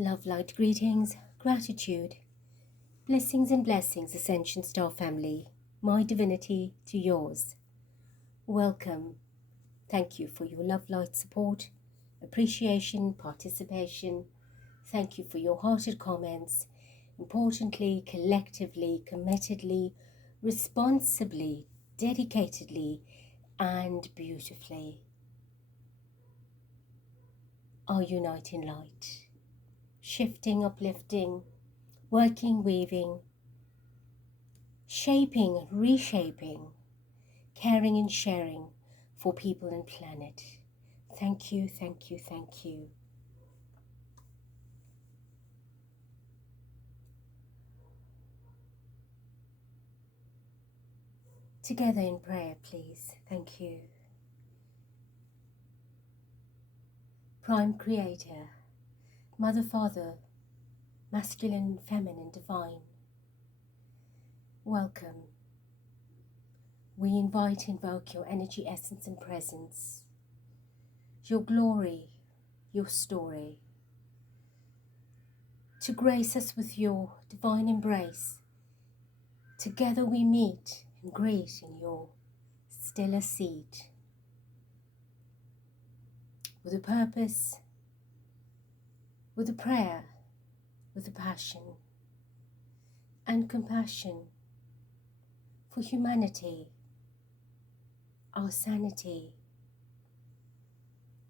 Love, light, greetings, gratitude, blessings and blessings, Ascension Star family, my divinity to yours. Welcome. Thank you for your love, light, support, appreciation, participation. Thank you for your hearted comments. Importantly, collectively, committedly, responsibly, dedicatedly, and beautifully. Our uniting light. Shifting, uplifting, working, weaving, shaping, reshaping, caring and sharing for people and planet. Thank you, thank you, thank you. Together in prayer, please. Thank you. Prime Creator, Mother, Father, masculine, feminine, divine. Welcome. We invoke your energy, essence and presence, your glory, your story, to grace us with your divine embrace. Together we meet and greet in your stellar seat, with a purpose, with a prayer, with a passion and compassion for humanity, our sanity,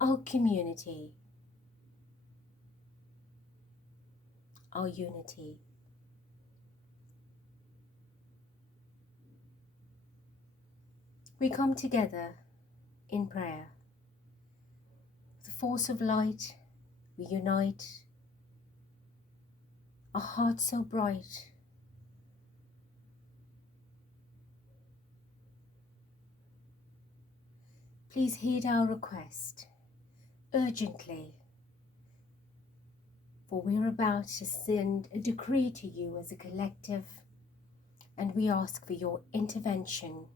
our community, our unity. We come together in prayer. With the force of light, we unite, a heart so bright, please heed our request urgently, for we're about to send a decree to you as a collective, and we ask for your intervention.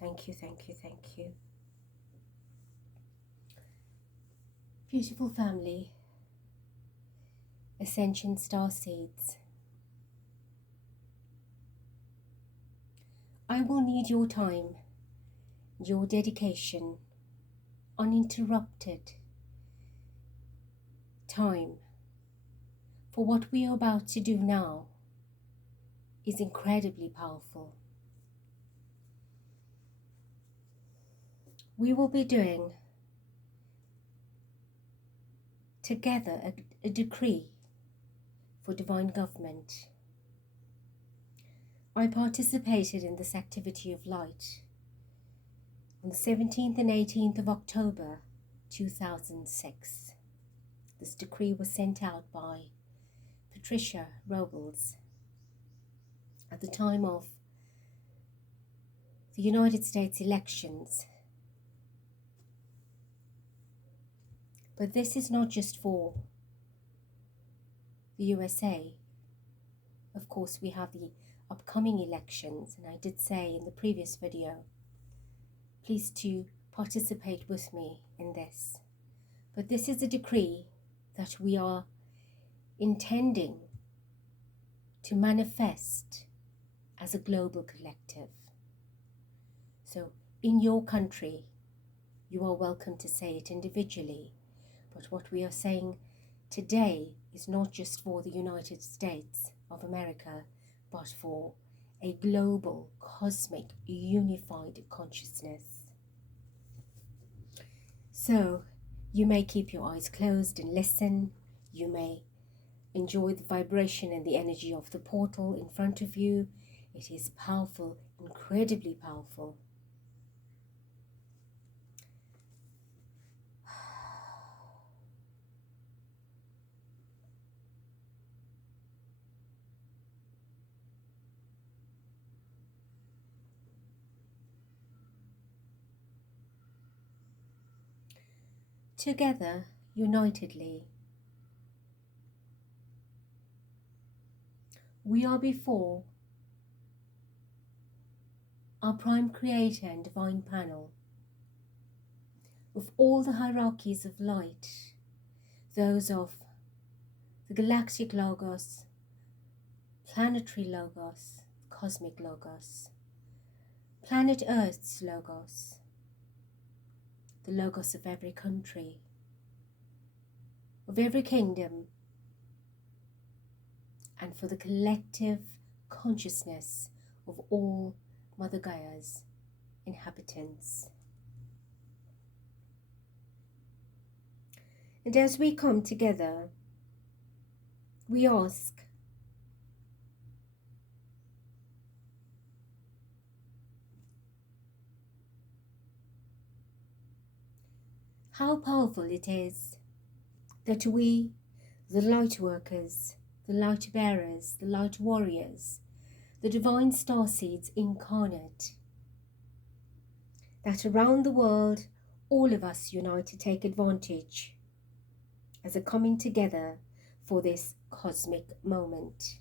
Thank you, thank you, thank you. Beautiful family, Ascension Star Seeds. I will need your time, your dedication, uninterrupted time, for what we are about to do now is incredibly powerful. We will be doing together a decree for divine government. I participated in this activity of light on the 17th and 18th of October 2006. This decree was sent out by Patricia Robles at the time of the United States elections. But this is not just for the USA. Of course, we have the upcoming elections, and I did say in the previous video, please to participate with me in this. But this is a decree that we are intending to manifest as a global collective. So in your country, you are welcome to say it individually, but what we are saying today is not just for the United States of America, but for a global, cosmic, unified consciousness. So you may keep your eyes closed and listen. You may enjoy the vibration and the energy of the portal in front of you. It is powerful, incredibly powerful. Together, unitedly, we are before our Prime Creator and Divine Panel, of all the hierarchies of light, those of the galactic logos, planetary logos, cosmic logos, planet Earth's logos, the logos of every country, of every kingdom, and for the collective consciousness of all Mother Gaia's inhabitants. And as we come together, we ask, how powerful it is that we, the light workers, the light bearers, the light warriors, the divine starseeds incarnate, that around the world all of us unite to take advantage as a coming together for this cosmic moment,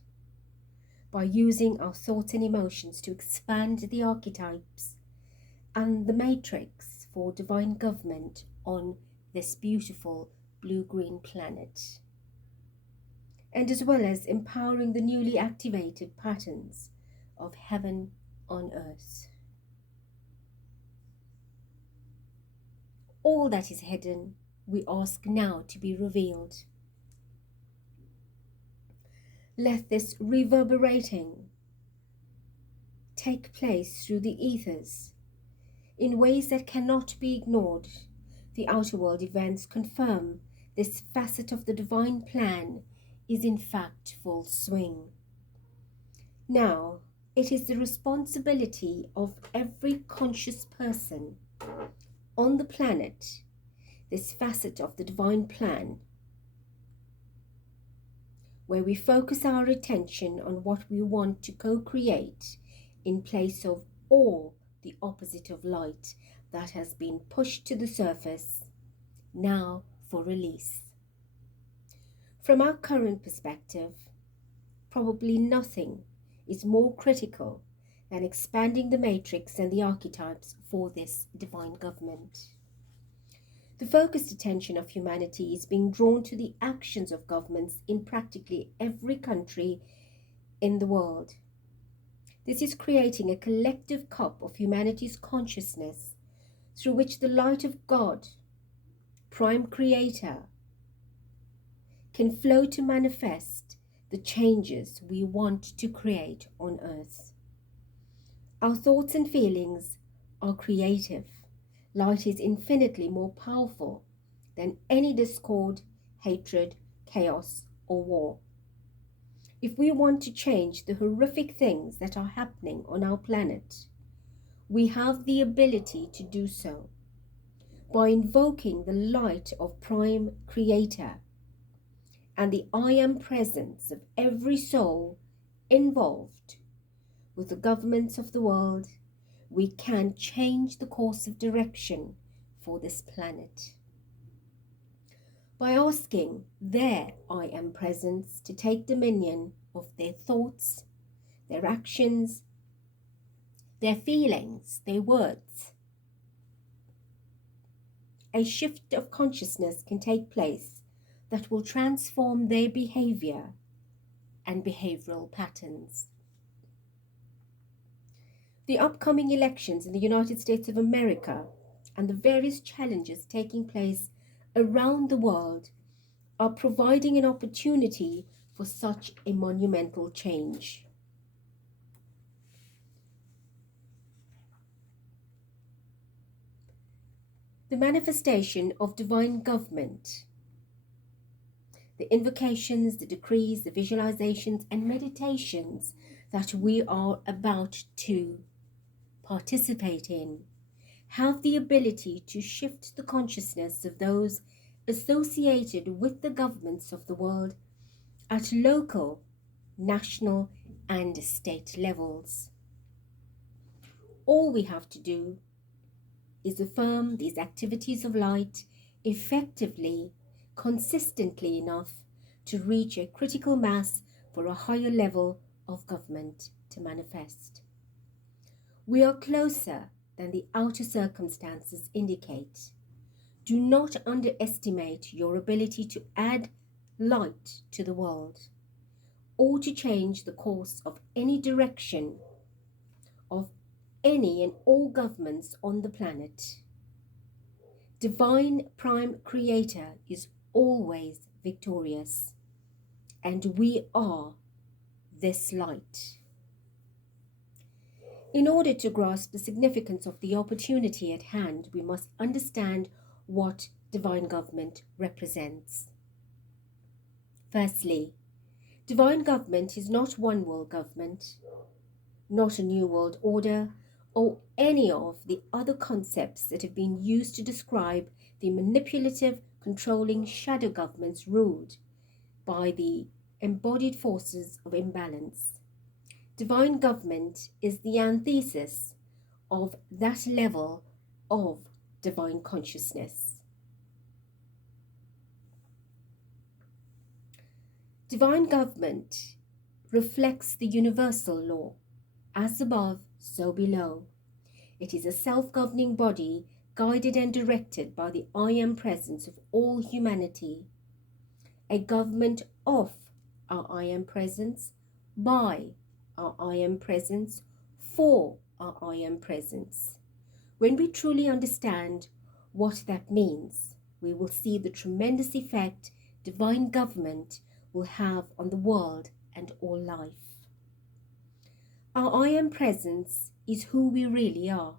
by using our thoughts and emotions to expand the archetypes and the matrix for divine government on this beautiful blue-green planet, and as well as empowering the newly activated patterns of heaven on earth. All that is hidden, we ask now to be revealed. Let this reverberating take place through the ethers in ways that cannot be ignored. The outer world events confirm this facet of the divine plan is in fact full swing. Now, it is the responsibility of every conscious person on the planet, this facet of the divine plan, where we focus our attention on what we want to co-create in place of all the opposite of light that has been pushed to the surface, now for release. From our current perspective, probably nothing is more critical than expanding the matrix and the archetypes for this divine government. The focused attention of humanity is being drawn to the actions of governments in practically every country in the world. This is creating a collective cup of humanity's consciousness through which the light of God, Prime Creator, can flow to manifest the changes we want to create on earth. Our thoughts and feelings are creative. Light is infinitely more powerful than any discord, hatred, chaos, or war. If we want to change the horrific things that are happening on our planet, we have the ability to do so by invoking the light of Prime Creator and the I Am presence of every soul involved with the governments of the world. We can change the course of direction for this planet by asking their I Am presence to take dominion of their thoughts, their actions, their feelings, their words. A shift of consciousness can take place that will transform their behavior and behavioral patterns. The upcoming elections in the United States of America and the various challenges taking place around the world are providing an opportunity for such a monumental change. The manifestation of divine government, the invocations, the decrees, the visualizations, and meditations that we are about to participate in have the ability to shift the consciousness of those associated with the governments of the world at local, national, and state levels. All we have to do is affirm these activities of light effectively, consistently enough to reach a critical mass for a higher level of government to manifest. We are closer than the outer circumstances indicate. Do not underestimate your ability to add light to the world or to change the course of any direction of any and all governments on the planet. Divine Prime Creator is always victorious, and we are this light. In order to grasp the significance of the opportunity at hand, we must understand what divine government represents. Firstly, divine government is not one world government, not a new world order, or any of the other concepts that have been used to describe the manipulative, controlling shadow governments ruled by the embodied forces of imbalance. Divine government is the antithesis of that level of divine consciousness. Divine government reflects the universal law, as above, so below. It is a self-governing body guided and directed by the I Am presence of all humanity, a government of our I Am presence, by our I Am presence, for our I Am presence. When we truly understand what that means, we will see the tremendous effect divine government will have on the world and all life. Our I Am presence is who we really are.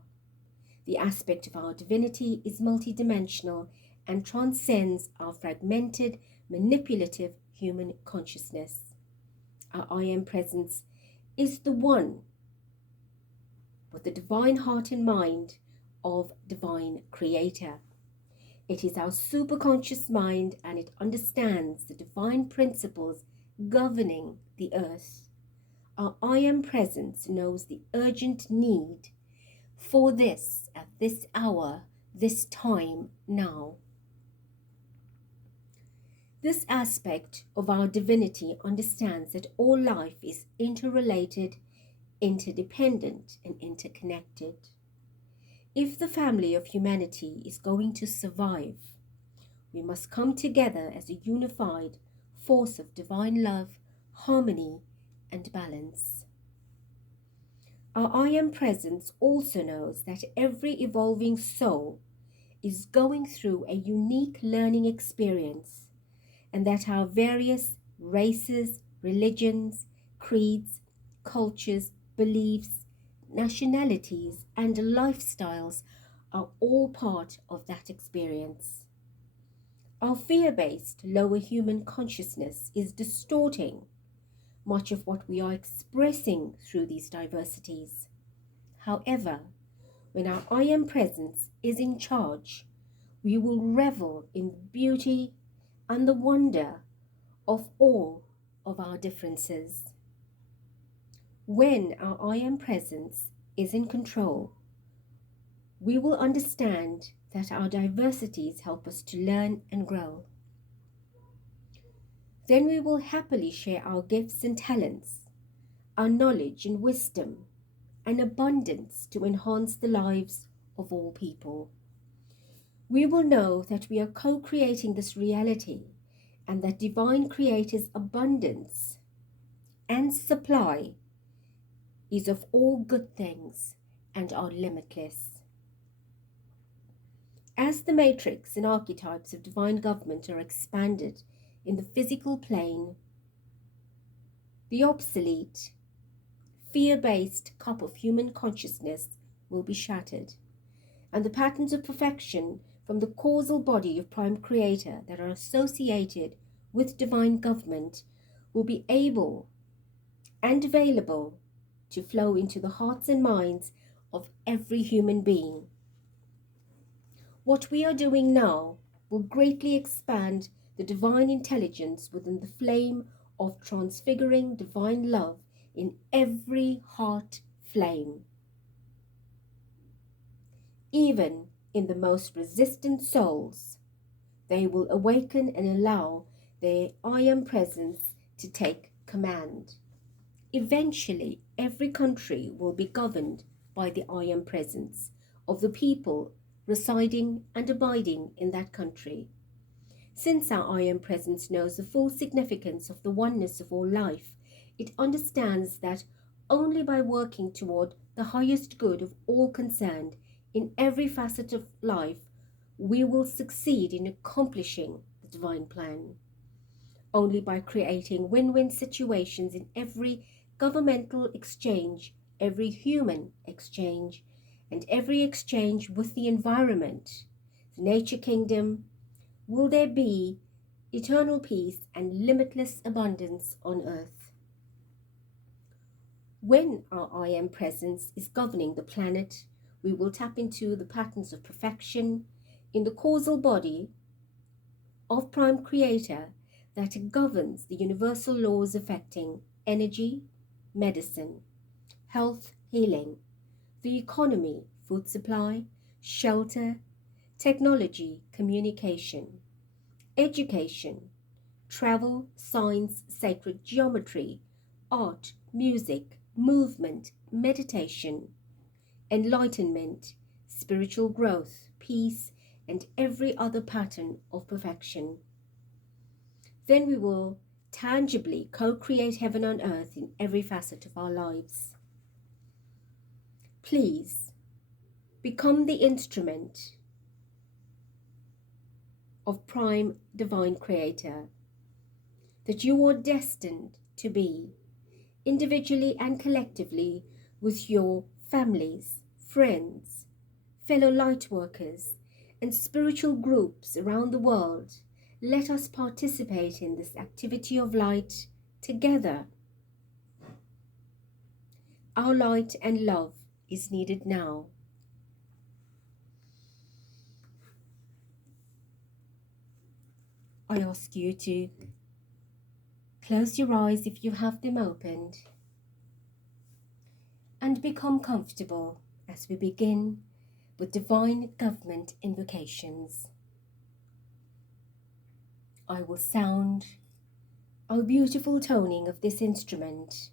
The aspect of our divinity is multidimensional and transcends our fragmented, manipulative human consciousness. Our I Am presence is the one with the divine heart and mind of divine creator. It is our superconscious mind, and it understands the divine principles governing the earth. Our I Am presence knows the urgent need for this at this hour, this time, now. This aspect of our divinity understands that all life is interrelated, interdependent, and interconnected. If the family of humanity is going to survive, we must come together as a unified force of divine love, harmony, and balance. Our I Am presence also knows that every evolving soul is going through a unique learning experience, and that our various races, religions, creeds, cultures, beliefs, nationalities, and lifestyles are all part of that experience. Our fear-based lower human consciousness is distorting much of what we are expressing through these diversities. However, when our I Am presence is in charge, we will revel in the beauty and the wonder of all of our differences. When our I Am presence is in control, we will understand that our diversities help us to learn and grow. Then we will happily share our gifts and talents, our knowledge and wisdom, and abundance to enhance the lives of all people. We will know that we are co-creating this reality, and that divine creator's abundance and supply is of all good things and are limitless. As the matrix and archetypes of divine government are expanded in the physical plane, the obsolete, fear-based cup of human consciousness will be shattered, and the patterns of perfection from the causal body of Prime Creator that are associated with divine government will be able and available to flow into the hearts and minds of every human being. What we are doing now will greatly expand the divine intelligence within the flame of transfiguring divine love in every heart flame. Even in the most resistant souls, they will awaken and allow their I Am presence to take command. Eventually, every country will be governed by the I Am presence of the people residing and abiding in that country. Since our I Am Presence knows the full significance of the oneness of all life, it understands that only by working toward the highest good of all concerned in every facet of life, we will succeed in accomplishing the divine plan. Only by creating win-win situations in every governmental exchange, every human exchange, and every exchange with the environment, the nature kingdom, will there be eternal peace and limitless abundance on earth. When our I Am Presence is governing the planet, we will tap into the patterns of perfection in the causal body of Prime Creator that governs the universal laws affecting energy, medicine, health, healing, the economy, food supply, shelter, technology, communication, education, travel, science, sacred geometry, art, music, movement, meditation, enlightenment, spiritual growth, peace, and every other pattern of perfection. Then we will tangibly co-create heaven on earth in every facet of our lives. Please become the instrument of Prime Divine Creator that you are destined to be, individually and collectively, with your families, friends, fellow light workers, and spiritual groups around the world. Let us participate in this activity of light together. Our light and love is needed now. I ask you to close your eyes if you have them opened and become comfortable as we begin with divine government invocations. I will sound our beautiful toning of this instrument.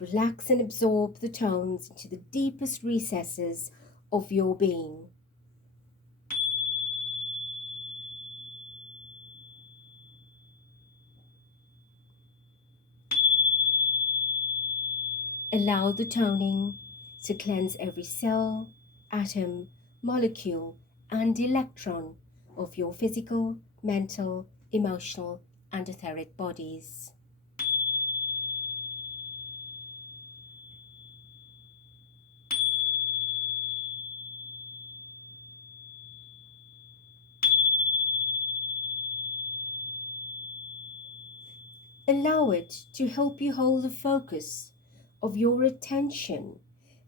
Relax and absorb the tones into the deepest recesses of your being. Allow the toning to cleanse every cell, atom, molecule, and electron of your physical, mental, emotional, and etheric bodies. Allow it to help you hold the focus of your attention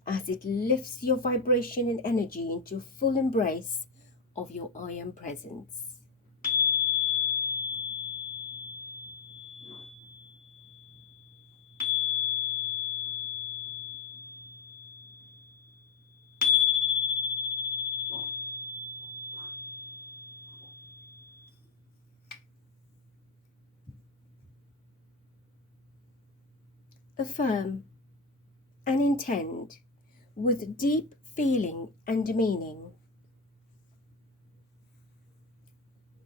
as it lifts your vibration and energy into full embrace of your I Am Presence. Affirm and intend with deep feeling and meaning,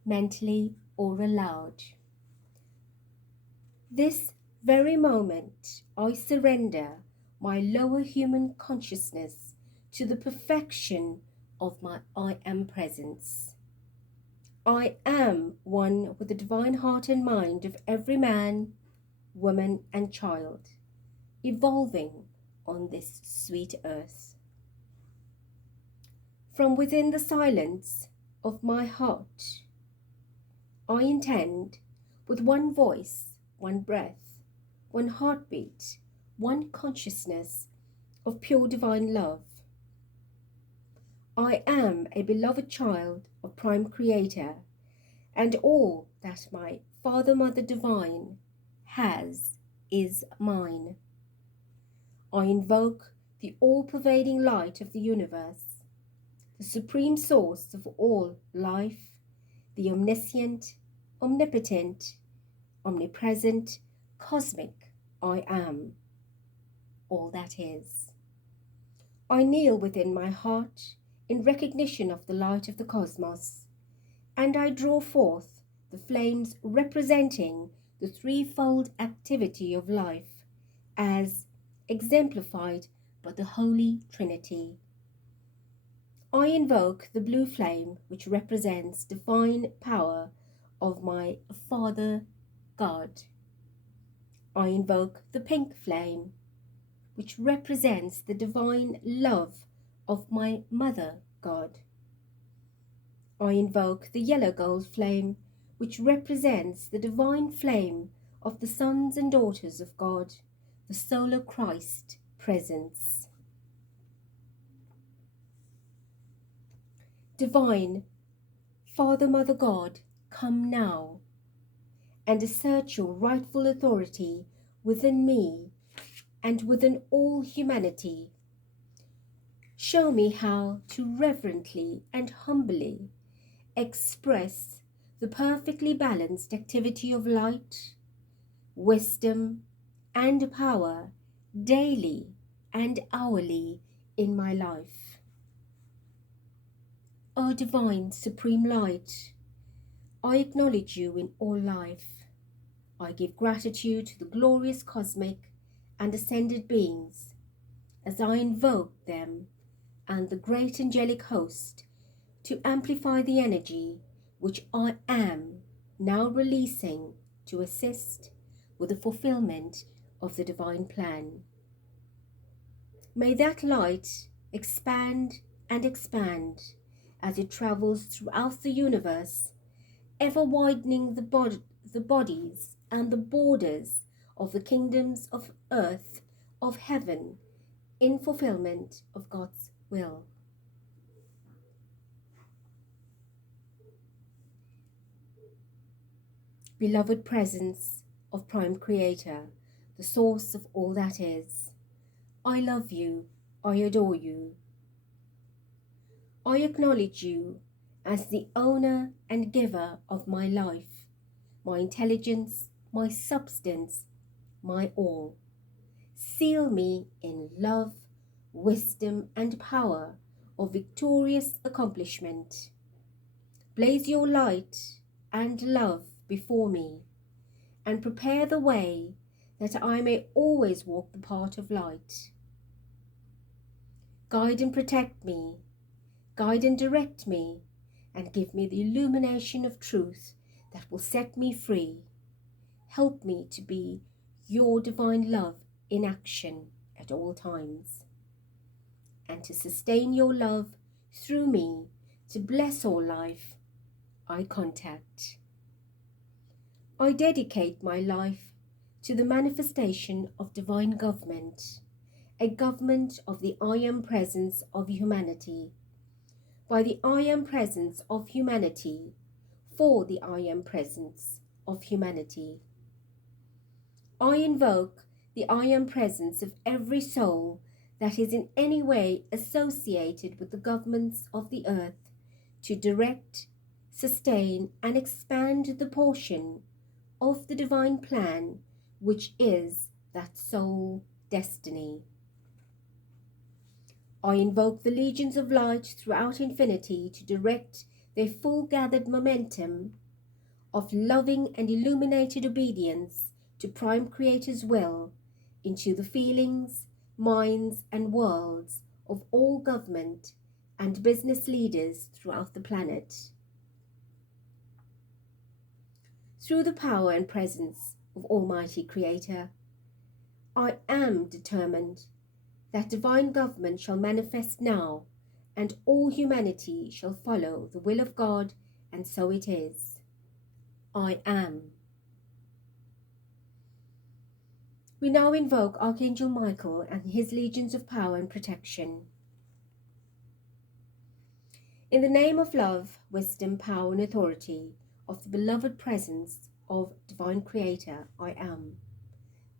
mentally or aloud. This very moment, I surrender my lower human consciousness to the perfection of my I Am Presence. I am one with the divine heart and mind of every man, woman, and child, evolving on this sweet earth. From within the silence of my heart, I intend, with one voice, one breath, one heartbeat, one consciousness of pure divine love. I am a beloved child of Prime Creator, and all that my Father, Mother Divine has is mine. I invoke the all-pervading light of the universe, the supreme source of all life, the omniscient, omnipotent, omnipresent, cosmic I Am, all that is. I kneel within my heart in recognition of the light of the cosmos, and I draw forth the flames representing the threefold activity of life as exemplified by the Holy Trinity. I invoke the blue flame, which represents divine power of my Father God. I invoke the pink flame, which represents the divine love of my Mother God. I invoke the yellow gold flame, which represents the divine flame of the sons and daughters of God, the solar Christ presence. Divine Father, Mother God, come now and assert your rightful authority within me and within all humanity. Show me how to reverently and humbly express the perfectly balanced activity of light, wisdom, and power daily and hourly in my life. O divine supreme light, I acknowledge you in all life. I give gratitude to the glorious cosmic and ascended beings as I invoke them and the great angelic host to amplify the energy which I am now releasing to assist with the fulfillment of the divine plan. May that light expand and expand as it travels throughout the universe, ever widening the bodies and the borders of the kingdoms of earth, of heaven, in fulfillment of God's will. Beloved presence of Prime Creator, the source of all that is, I love you, I adore you. I acknowledge you as the owner and giver of my life, my intelligence, my substance, my all. Seal me in love, wisdom, and power of victorious accomplishment. Blaze your light and love before me, and prepare the way that I may always walk the path of light. Guide and protect me, guide and direct me, and give me the illumination of truth that will set me free. Help me to be your divine love in action at all times, and to sustain your love through me to bless all life I contact. I dedicate my life to the manifestation of divine government, a government of the I Am Presence of humanity, by the I Am Presence of humanity, for the I Am Presence of humanity. I invoke the I Am Presence of every soul that is in any way associated with the governments of the earth to direct, sustain, and expand the portion of the divine plan which is that soul destiny. I invoke the legions of light throughout infinity to direct their full gathered momentum of loving and illuminated obedience to Prime Creator's will into the feelings, minds, and worlds of all government and business leaders throughout the planet. Through the power and presence of Almighty Creator, I am determined that divine government shall manifest now, and all humanity shall follow the will of God, and so it is. I am. We now invoke Archangel Michael and his legions of power and protection. In the name of love, wisdom, power, and authority of the beloved presence of Divine Creator, I am,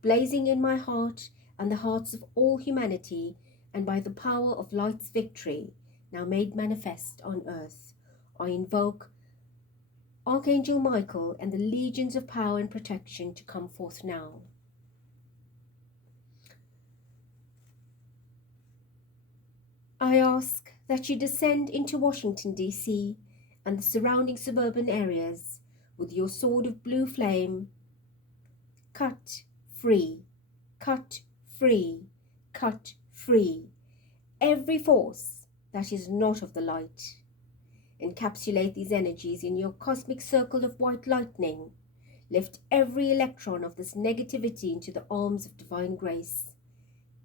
blazing in my heart and the hearts of all humanity, and by the power of light's victory, now made manifest on earth, I invoke Archangel Michael and the legions of power and protection to come forth now. I ask that you descend into Washington, D.C. and the surrounding suburban areas with your sword of blue flame. Cut free, cut free, cut free every force that is not of the light. Encapsulate these energies in your cosmic circle of white lightning. Lift every electron of this negativity into the arms of divine grace.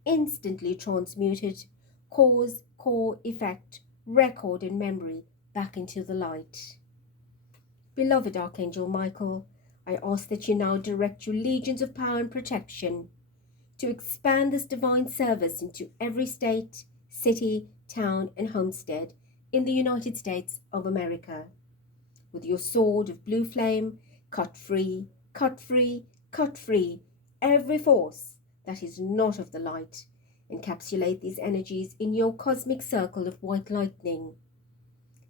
Instantly transmute it, cause, core, effect, record, and memory back into the light. Beloved Archangel Michael, I ask that you now direct your legions of power and protection to expand this divine service into every state, city, town, and homestead in the United States of America. With your sword of blue flame, cut free, cut free, cut free every force that is not of the light. Encapsulate these energies in your cosmic circle of white lightning.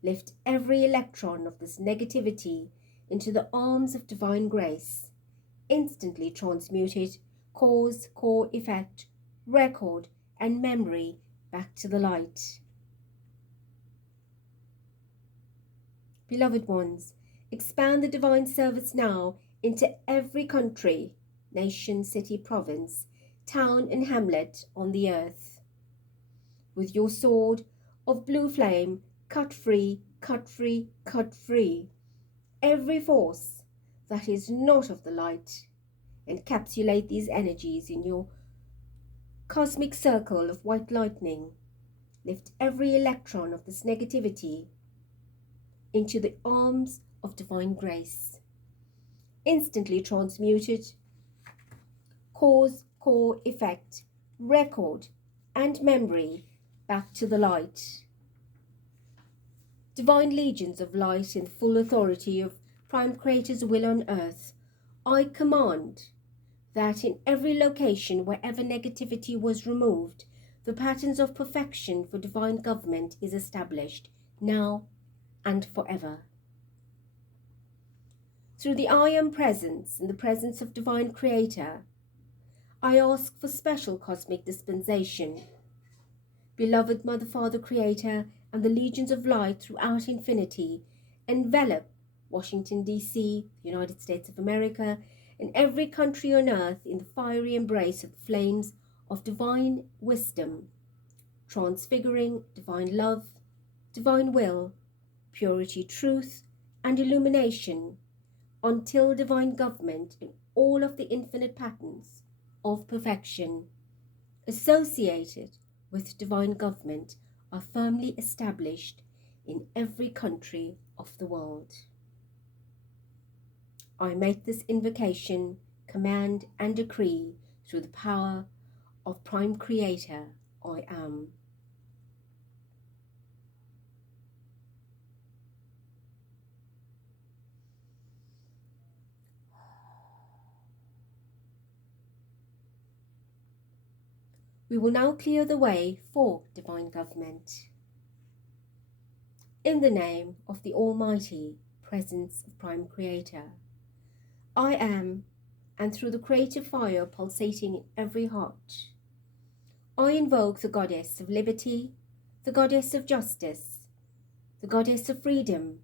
Lift every electron of this negativity into the arms of divine grace. Instantly transmute it, cause, core, effect, record, and memory back to the light. Beloved ones, expand the divine service now into every country, nation, city, province, town, and hamlet on the earth. With your sword of blue flame, cut free, cut free, cut free every force that is not of the light. Encapsulate these energies in your cosmic circle of white lightning. Lift every electron of this negativity into the arms of divine grace. Instantly transmute it, cause, core, effect, record, and memory back to the light. Divine legions of light in full authority of Prime Creator's will on earth, I command that in every location wherever negativity was removed, the patterns of perfection for divine government is established now and forever. Through the I Am presence and the presence of Divine Creator, I ask for special cosmic dispensation. Beloved Mother, Father, Creator, and the legions of light throughout infinity, envelop Washington, D.C., the United States of America, and every country on earth in the fiery embrace of the flames of divine wisdom, transfiguring divine love, divine will, purity, truth, and illumination, until divine government in all of the infinite patterns of perfection associated with divine government are firmly established in every country of the world. I make this invocation, command, and decree through the power of Prime Creator I Am. We will now clear the way for divine government. In the name of the Almighty Presence of Prime Creator, I am, and through the creative fire pulsating in every heart, I invoke the Goddess of Liberty, the Goddess of Justice, the Goddess of Freedom,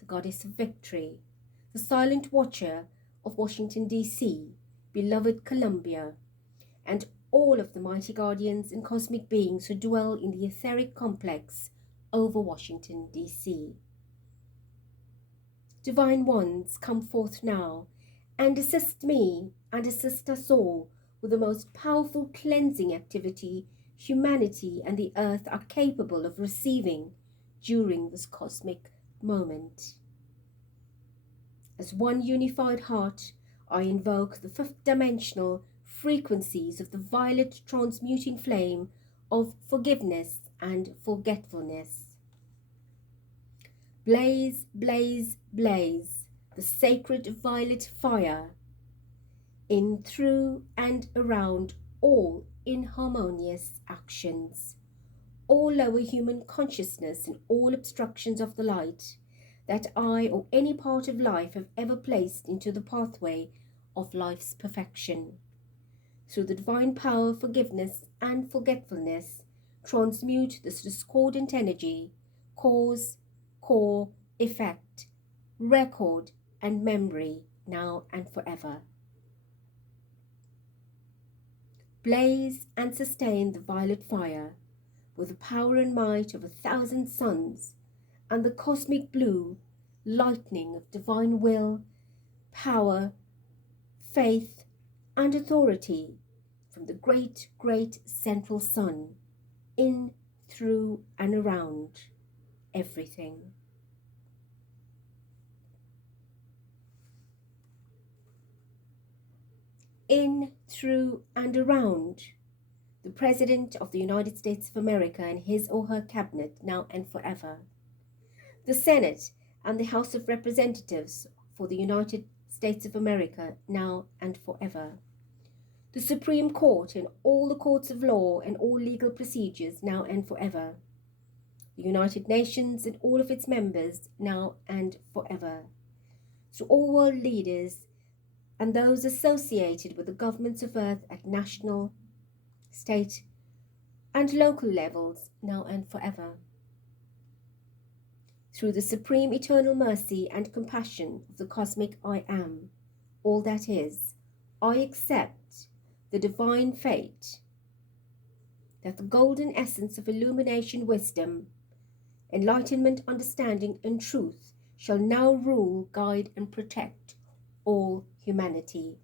the Goddess of Victory, the Silent Watcher of Washington, D.C., beloved Columbia, and all of the mighty guardians and cosmic beings who dwell in the etheric complex over Washington, D.C. Divine ones, come forth now and assist me and assist us all with the most powerful cleansing activity humanity and the earth are capable of receiving during this cosmic moment. As one unified heart, I invoke the fifth dimensional frequencies of the violet transmuting flame of forgiveness and forgetfulness. Blaze, blaze, blaze, the sacred violet fire, in, through, and around all inharmonious actions, all lower human consciousness and all obstructions of the light that I or any part of life have ever placed into the pathway of life's perfection. Through the divine power of forgiveness and forgetfulness, transmute this discordant energy, cause, core, effect, record, and memory, now and forever. Blaze and sustain the violet fire with the power and might of 1,000 suns, and the cosmic blue lightning of divine will, power, faith, and authority from the great, great central sun, in, through, and around everything. In, through, and around the President of the United States of America and his or her cabinet, now and forever. The Senate and the House of Representatives for the United States of America, now and forever. The Supreme Court and all the courts of law and all legal procedures, now and forever. The United Nations and all of its members, now and forever. To all world leaders and those associated with the governments of earth at national, state, and local levels, now and forever. Through the supreme eternal mercy and compassion of the cosmic I Am, all that is, I accept the divine fate that the golden essence of illumination, wisdom, enlightenment, understanding, and truth shall now rule, guide, and protect all humanity.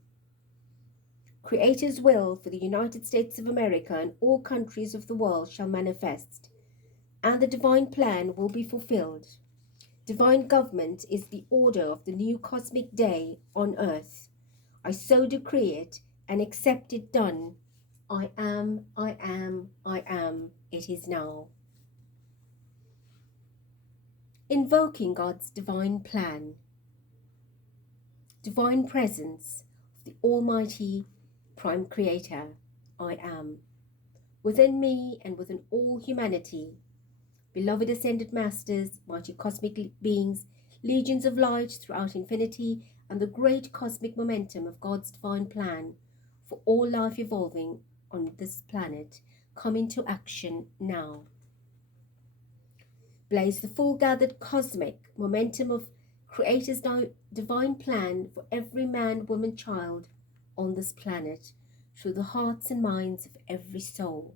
Creator's will for the United States of America and all countries of the world shall manifest, and the divine plan will be fulfilled. Divine government is the order of the new cosmic day on earth. I so decree it and accept it done. I am, I am, I am. It is now. Invoking God's divine plan, divine presence of the Almighty Prime Creator, I am, within me and within all humanity. Beloved Ascended Masters, mighty cosmic beings, legions of light throughout infinity, and the great cosmic momentum of God's divine plan for all life evolving on this planet, come into action now. Blaze the full gathered cosmic momentum of Creator's divine plan for every man, woman, child on this planet through the hearts and minds of every soul.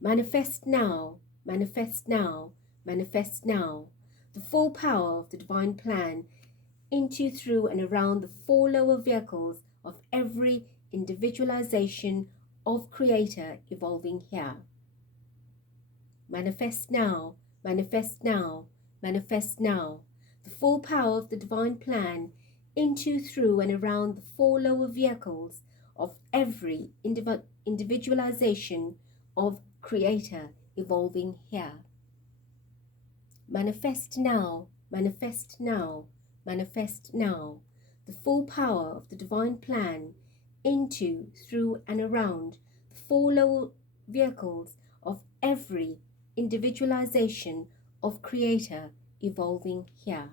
Manifest now, manifest now, manifest now, the full power of the divine plan into, through, and around the four lower vehicles of every individualization of Creator evolving here. Manifest now, manifest now, manifest now, the full power of the divine plan into, through, and around the four lower vehicles of every individualization of Creator evolving here. Manifest now, manifest now, manifest now, the full power of the divine plan into, through, and around the four lower vehicles of every individualization of Creator evolving here.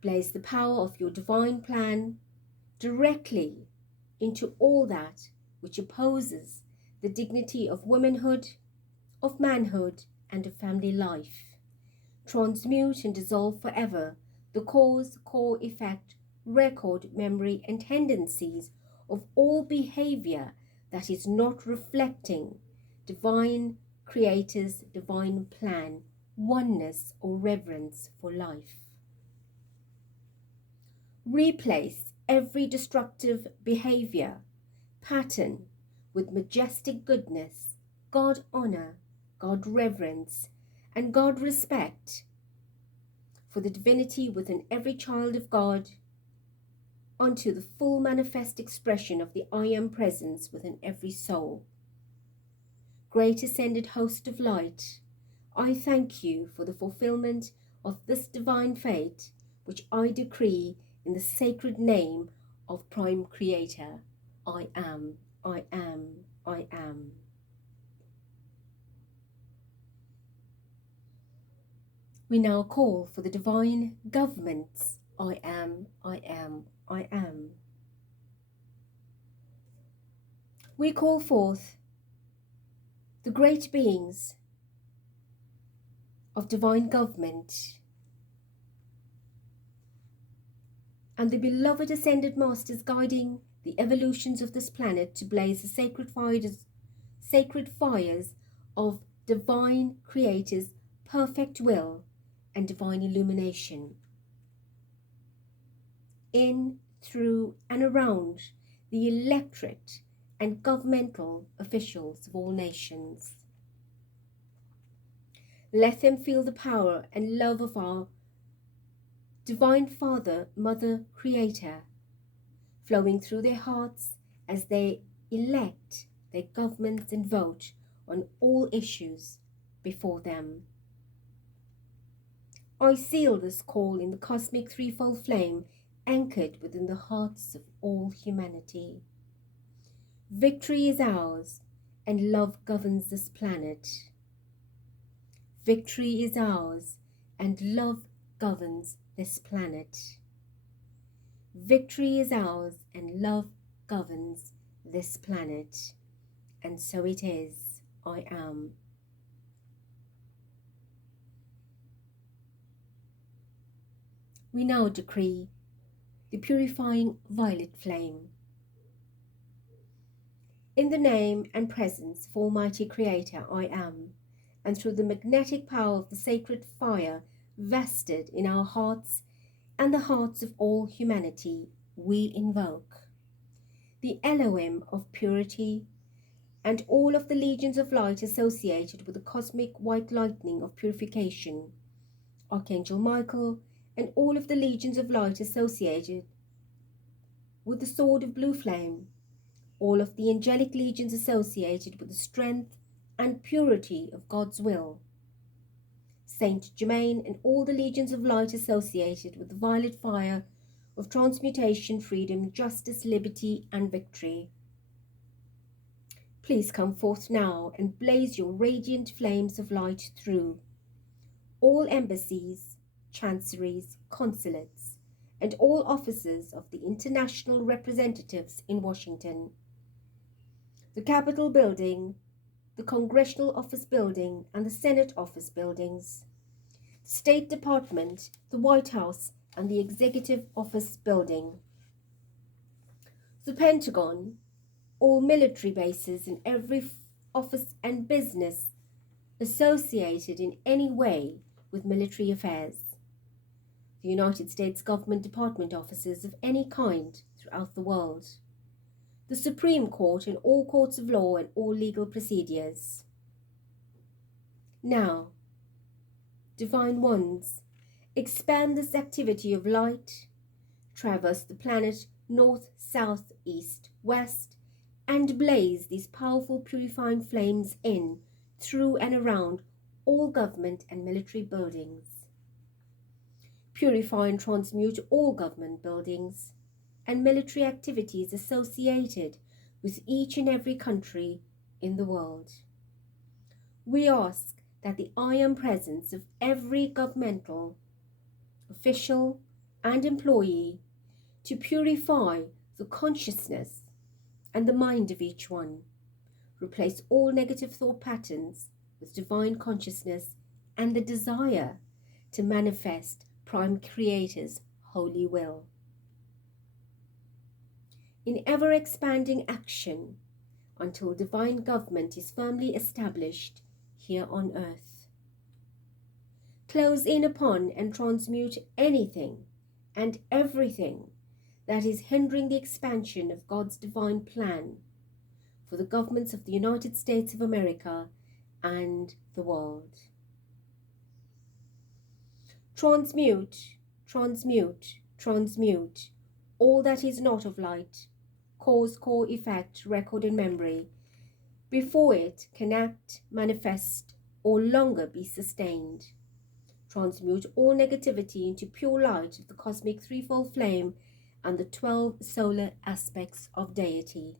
Blaze the power of your divine plan directly into all that which opposes the dignity of womanhood, of manhood, and of family life. Transmute and dissolve forever the cause, core, effect, record, memory, and tendencies of all behavior that is not reflecting divine Creator's divine plan, oneness, or reverence for life. Replace every destructive behavior, pattern with majestic goodness, God honor, God reverence, and God respect for the divinity within every child of God, onto the full manifest expression of the I Am presence within every soul. Great Ascended Host of Light, I thank you for the fulfillment of this divine fate, which I decree in the sacred name of Prime Creator. I am, I am, I am. We now call for the divine governments. I am, I am, I am. We call forth the great beings of divine government and the beloved ascended masters guiding the evolutions of this planet to blaze the sacred fires of divine creator's perfect will and divine illumination in, through and around the electorate and governmental officials of all nations. Let them feel the power and love of our Divine Father, Mother, Creator, flowing through their hearts as they elect their governments and vote on all issues before them. I seal this call in the cosmic threefold flame anchored within the hearts of all humanity. Victory is ours, and love governs this planet. Victory is ours, and love governs this planet. Victory is ours, and love governs this planet. And so it is, I am. We now decree the purifying violet flame. In the name and presence of Almighty Creator, I am, and through the magnetic power of the sacred fire vested in our hearts and the hearts of all humanity, we invoke the Elohim of purity and all of the legions of light associated with the cosmic white lightning of purification, Archangel Michael, and all of the legions of light associated with the sword of blue flame, all of the angelic legions associated with the strength and purity of God's will, Saint Germain, and all the legions of light associated with the violet fire of transmutation, freedom, justice, liberty, and victory. Please come forth now and blaze your radiant flames of light through all embassies, chanceries, consulates, and all offices of the international representatives in Washington, the Capitol building, the Congressional Office building, and the Senate Office buildings, the State Department, the White House, and the Executive Office building, the Pentagon, all military bases, and every office and business associated in any way with military affairs, the United States government department offices of any kind throughout the world, the Supreme Court and all courts of law and all legal procedures. Now, Divine Ones, expand this activity of light, traverse the planet north, south, east, west, and blaze these powerful purifying flames in, through and around all government and military buildings. Purify and transmute all government buildings and military activities associated with each and every country in the world. We ask that the I Am presence of every governmental, official, and employee to purify the consciousness and the mind of each one, replace all negative thought patterns with divine consciousness and the desire to manifest Prime Creator's holy will. In ever-expanding action until divine government is firmly established here on earth. Close in upon and transmute anything and everything that is hindering the expansion of God's divine plan for the governments of the United States of America and the world. Transmute, transmute, transmute all that is not of light, cause, core, effect, record, and memory, before it can act, manifest, or longer be sustained. Transmute all negativity into pure light of the cosmic threefold flame and the 12 solar aspects of deity.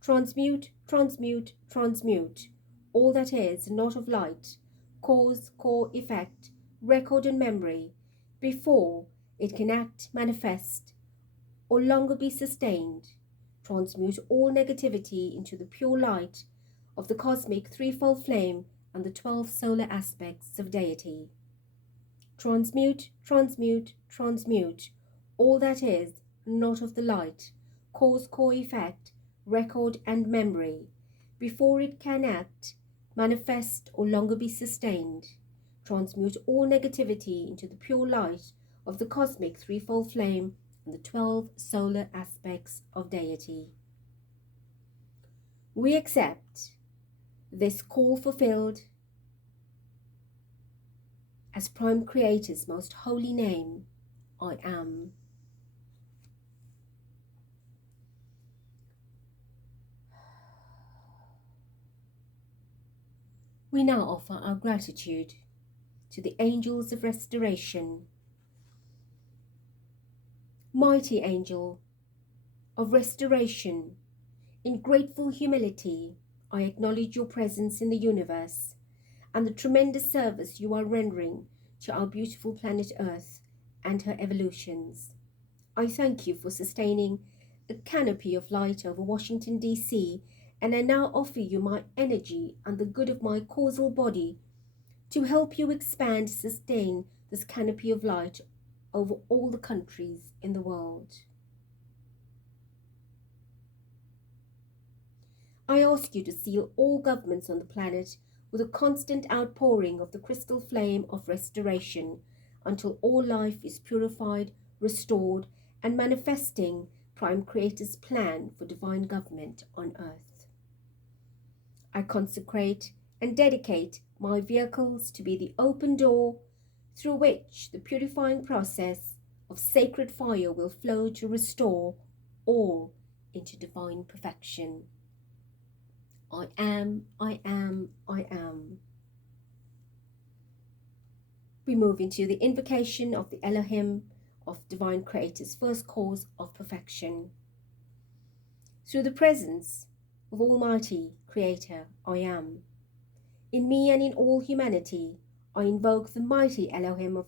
Transmute, transmute, transmute all that is not of light, cause, core, effect, record, and memory, before it can act, manifest, or longer be sustained. Transmute all negativity into the pure light of the cosmic threefold flame and the 12 solar aspects of deity. Transmute, transmute, transmute all that is not of the light, cause, effect, record and memory, before it can act, manifest or longer be sustained. Transmute all negativity into the pure light of the cosmic threefold flame and the 12 solar aspects of deity. We accept this call fulfilled as Prime Creator's most holy name, I am. We now offer our gratitude to the angels of restoration. Mighty angel of restoration, in grateful humility, I acknowledge your presence in the universe and the tremendous service you are rendering to our beautiful planet Earth and her evolutions. I thank you for sustaining a canopy of light over Washington, D.C., and I now offer you my energy and the good of my causal body to help you expand and sustain this canopy of light over all the countries in the world. I ask you to seal all governments on the planet with a constant outpouring of the crystal flame of restoration until all life is purified, restored, and manifesting Prime Creator's plan for divine government on Earth. I consecrate and dedicate my vehicles to be the open door through which the purifying process of sacred fire will flow to restore all into divine perfection. I am, I am, I am. We move into the invocation of the Elohim of Divine Creator's first cause of perfection. Through the presence of Almighty Creator, I am. In me and in all humanity, I invoke the mighty Elohim of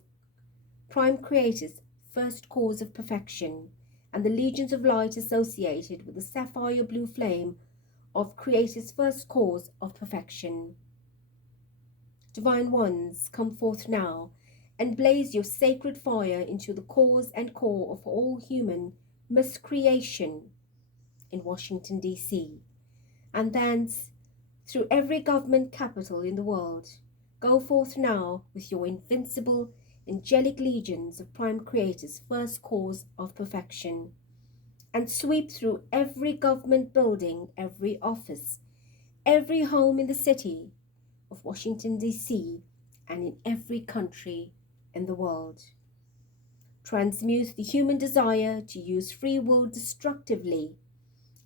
Prime Creator's first cause of perfection and the legions of light associated with the sapphire blue flame of Creator's first cause of perfection. Divine ones, come forth now and blaze your sacred fire into the cause and core of all human miscreation in Washington, D.C., and thence through every government capital in the world. Go forth now with your invincible angelic legions of Prime Creator's first cause of perfection, and sweep through every government building, every office, every home in the city of Washington, D.C., and in every country in the world. Transmute the human desire to use free will destructively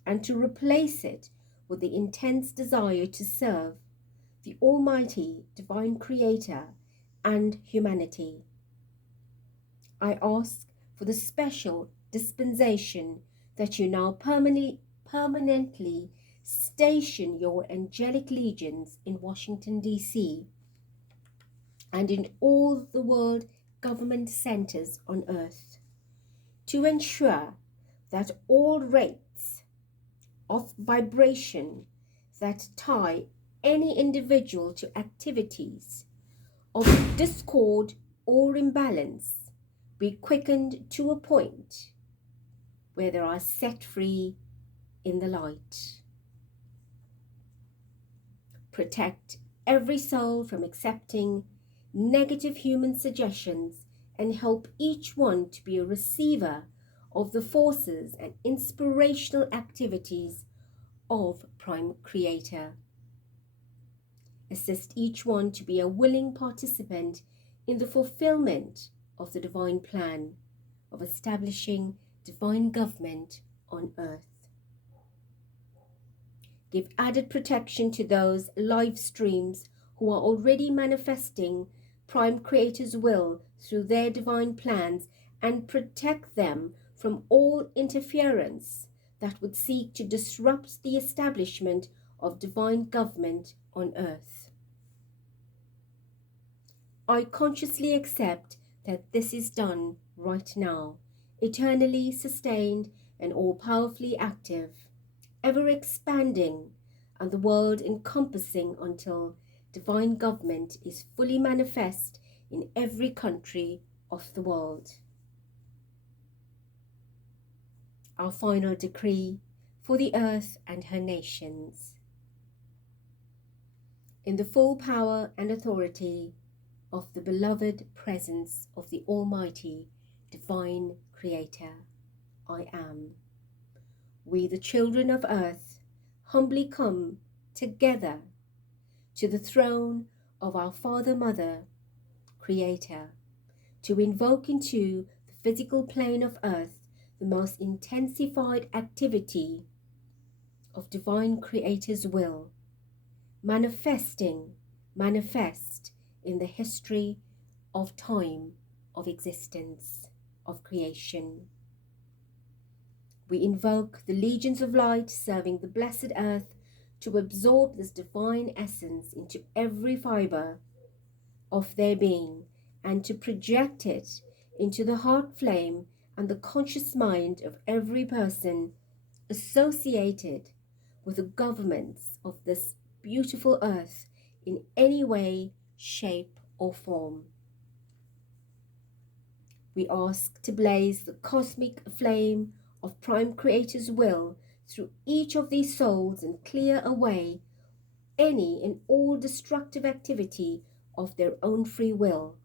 and to replace it with the intense desire to serve the Almighty Divine Creator and humanity. I ask for the special dispensation that you now permanently station your angelic legions in Washington, D.C., and in all the world government centers on Earth, to ensure that all rates of vibration that tie any individual to activities of discord or imbalance be quickened to a point where they are set free in the light. Protect every soul from accepting negative human suggestions and help each one to be a receiver of the forces and inspirational activities of Prime Creator. Assist each one to be a willing participant in the fulfillment of the divine plan of establishing divine government on Earth. Give added protection to those live streams who are already manifesting Prime Creator's will through their divine plans, and protect them from all interference that would seek to disrupt the establishment of divine government on Earth. I consciously accept that this is done right now, eternally sustained and all-powerfully active, ever expanding, and the world encompassing until divine government is fully manifest in every country of the world. Our final decree for the earth and her nations. In the full power and authority of the beloved presence of the Almighty Divine Creator, I am. We, the children of earth, humbly come together to the throne of our Father, Mother, Creator, to invoke into the physical plane of earth the most intensified activity of Divine Creator's will, manifest in the history of time, of existence, of creation. We invoke the legions of light serving the blessed earth to absorb this divine essence into every fiber of their being and to project it into the heart flame and the conscious mind of every person associated with the governments of this beautiful earth in any way, shape, or form. We ask to blaze the cosmic flame of Prime Creator's will through each of these souls and clear away any and all destructive activity of their own free will,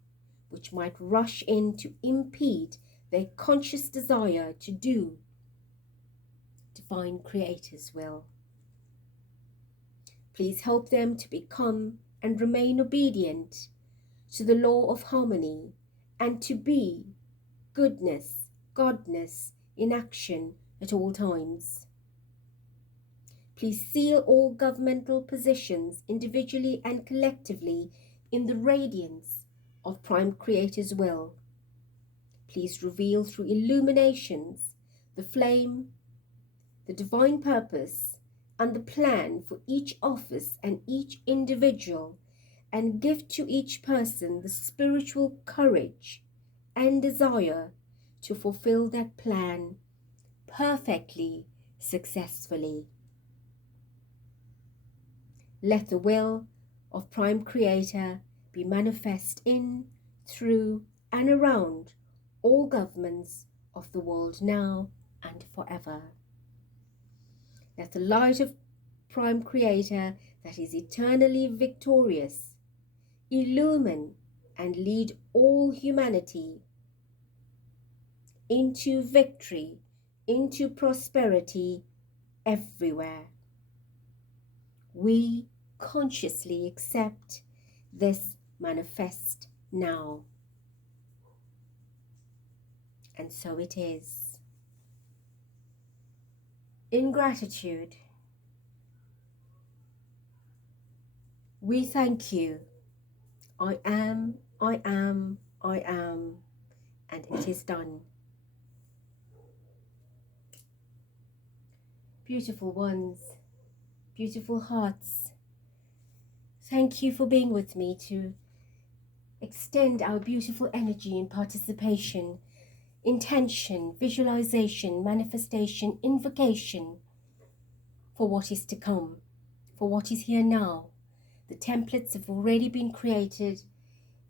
which might rush in to impede their conscious desire to do Divine Creator's will. Please help them to become and remain obedient to the law of harmony and to be goodness, godness in action at all times. Please seal all governmental positions individually and collectively in the radiance of Prime Creator's will. Please reveal through illuminations the flame, the divine purpose, and the plan for each office and each individual, and give to each person the spiritual courage and desire to fulfill that plan perfectly, successfully. Let the will of Prime Creator be manifest in, through, and around all governments of the world now and forever. Let the light of Prime Creator that is eternally victorious illumine and lead all humanity into victory, into prosperity everywhere. We consciously accept this manifest now. And so it is. In gratitude, we thank you. I am, I am, I am, and it is done. Beautiful ones, beautiful hearts, thank you for being with me to extend our beautiful energy and participation, intention, visualization, manifestation, invocation for what is to come, for what is here now. The templates have already been created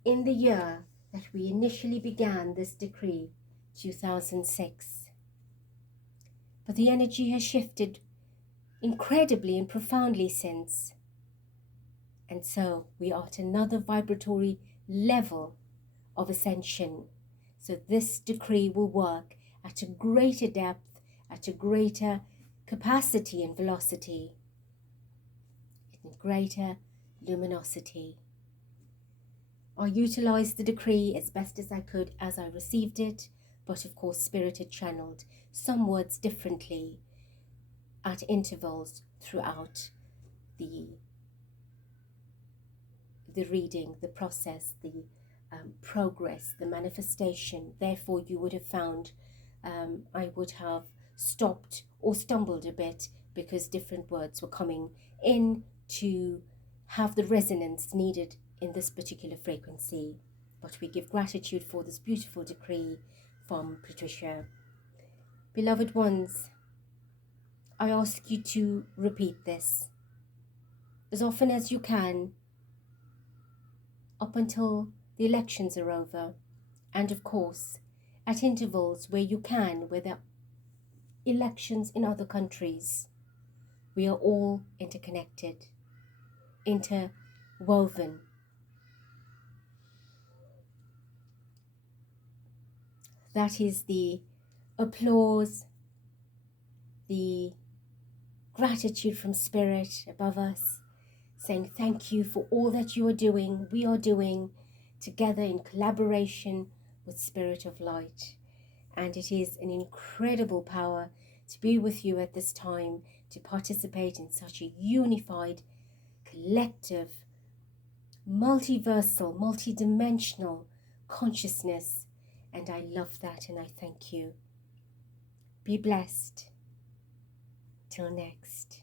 in the year that we initially began this decree, 2006. But the energy has shifted incredibly and profoundly since. And so we are at another vibratory level of ascension. So this decree will work at a greater depth, at a greater capacity and velocity, in greater luminosity. I utilized the decree as best as I could as I received it, but of course Spirit had channeled some words differently at intervals throughout the reading, the process, the progress, the manifestation. Therefore, you would have found I would have stopped or stumbled a bit because different words were coming in to have the resonance needed in this particular frequency. But we give gratitude for this beautiful decree from Patricia. Beloved ones, I ask you to repeat this. as often as you can up until the elections are over, and of course at intervals where you can, where there are elections in other countries. We are all interconnected, interwoven. That is the applause, the gratitude from Spirit above us, saying thank you for all that you are doing, we are doing together in collaboration with Spirit of Light. And it is an incredible power to be with you at this time, to participate in such a unified, collective, multiversal, multidimensional consciousness. And I love that, and I thank you. Be blessed. Till next.